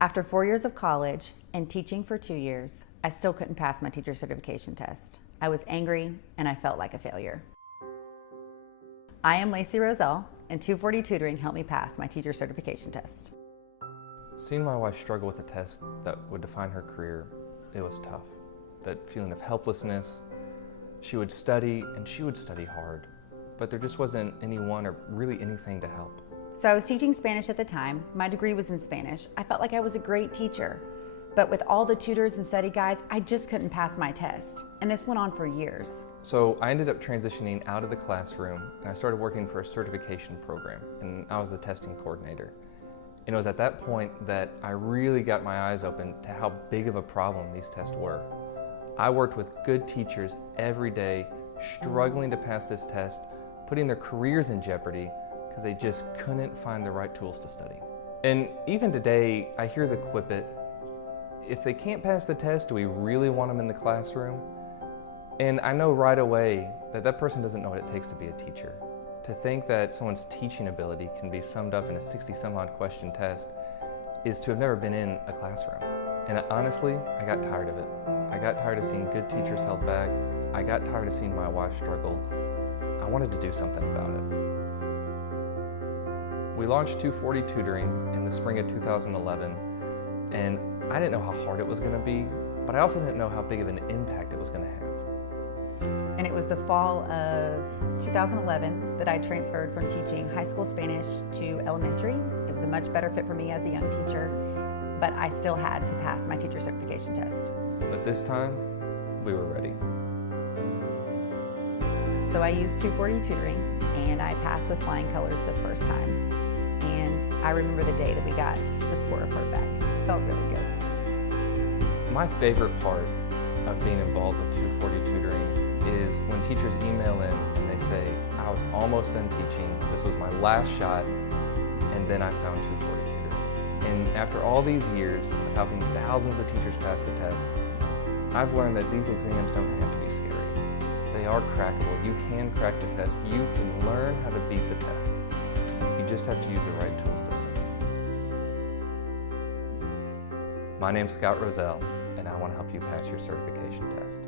After 4 years of college and teaching for 2 years, I still couldn't pass my teacher certification test. I was angry and I felt like a failure. I am Lacey Roselle, and 240 Tutoring helped me pass my teacher certification test. Seeing my wife struggle with a test that would define her career, it was tough. That feeling of helplessness. She would study, and she would study hard, but there just wasn't anyone or really anything to help. So I was teaching Spanish at the time. My degree was in Spanish. I felt like I was a great teacher, but with all the tutors and study guides, I just couldn't pass my test, and this went on for years. So I ended up transitioning out of the classroom, and I started working for a certification program, and I was the testing coordinator. And it was at that point that I really got my eyes open to how big of a problem these tests were. I worked with good teachers every day, struggling to pass this test, putting their careers in jeopardy because they just couldn't find the right tools to study. And even today, I hear the quip it, if they can't pass the test, do we really want them in the classroom? And I know right away that that person doesn't know what it takes to be a teacher. To think that someone's teaching ability can be summed up in a 60-some-odd question test is to have never been in a classroom. And honestly, I got tired of it. I got tired of seeing good teachers held back. I got tired of seeing my wife struggle. I wanted to do something about it. We launched 240 Tutoring in the spring of 2011, and I didn't know how hard it was going to be, but I also didn't know how big of an impact it was going to have. And it was the fall of 2011 that I transferred from teaching high school Spanish to elementary. It was a much better fit for me as a young teacher, but I still had to pass my teacher certification test. But this time, we were ready. So I used 240 Tutoring, and I passed with flying colors the first time. And I remember the day that we got the score report back. It felt really good. My favorite part of being involved with 240 Tutoring is when teachers email in and they say, I was almost done teaching, this was my last shot, and then I found 240 Tutoring. And after all these years of helping thousands of teachers pass the test, I've learned that these exams don't have to be scary. They are crackable. You can crack the test. You can learn how to beat the test. You just have to use the right tools to study. My name's Scott Roselle, and I want to help you pass your certification test.